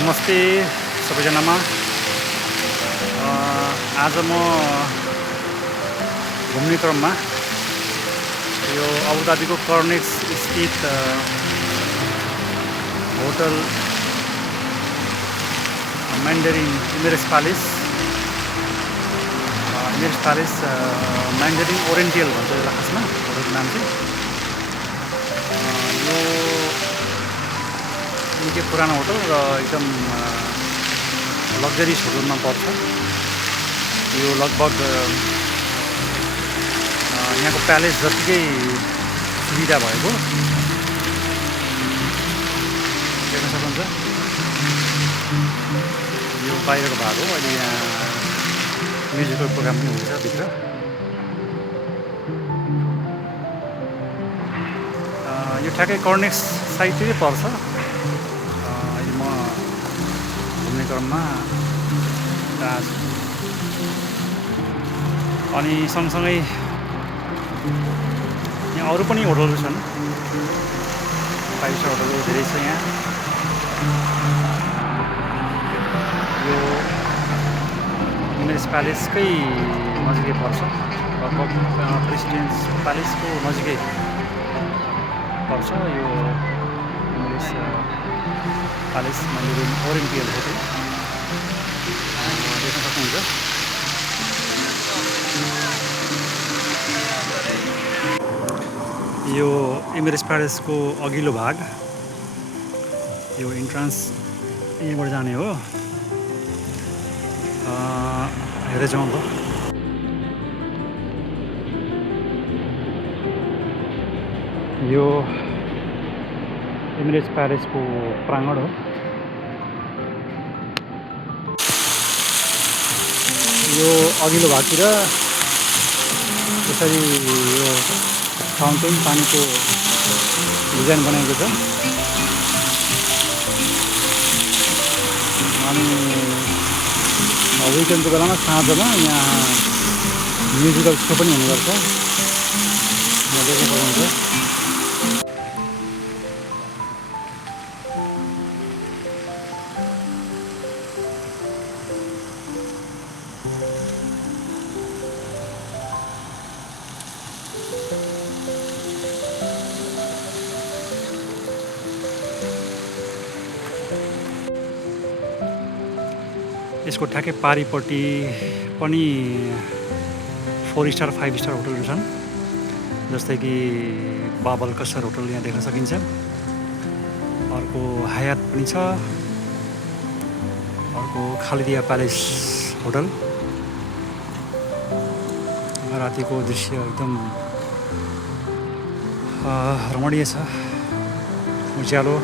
नमस्ते सबैजनामा। आज म घुम्ने क्रममा यो अबुधाबीको कर्नेक्स स्थित hotel Mandarin Emirates palace Mandarin oriental भन्छ यसलाई खासमा होटलको नाम चाहिँ। यो निकै पुरानो होटल र एकदम लग्जरियस होटलमा पर्छ। यो लगभग यहाँको प्यालेस जतिकै सुविधा भएको देख्न सक्नुहुन्छ। यो बाहिरको भाग हो। अहिले यहाँ म्युजिकल प्रोग्राम पनि हुन्छ भित्र। यो ठ्याक्कै कर्नेक्स साइडतिरै पर्छ। अहिले म घुम्ने क्रममा आज अनि सँगसँगै यहाँ अरू पनि होटलहरू छन्। 5 स्टार होटलहरू धेरै छ यहाँ। यो इमेरेट्स प्यालेसकै नजिकै पर्छ। लगभग प्रेसिडेन्स प्यालेसको नजिकै पर्छ यो Emirates palace Mandarin oriental hotel देख्न सक्नुहुन्छ। यो इमेरेट्स प्यालेसको अघिल्लो भाग, यो इन्ट्रान्स यहीँबाट जाने हो। हेरेर जाउँ ल। यो इमेरेट्स प्यालेसको प्राङ्गण हो। यो अघिल्लो भागतिर यसरी यो फाउन्टेन पानीको डिजाइन बनाएको छ। अनि विकेन्डको बेलामा साँझमा यहाँ म्युजिकल सो पनि हुने गर्छ। यहाँ देख्न सक्नुहुन्छ। यसको ठ्याक्कै पारिपट्टि पनि 4 स्टार 5 स्टार होटलहरू छन्। जस्तै कि बाबल कसर होटल यहाँ देख्न सकिन्छ। अर्को हयात पनि छ। अर्को खालिदिया प्यालेस होटल। रातिको दृश्य एकदम रमणीय छ। उज्यालो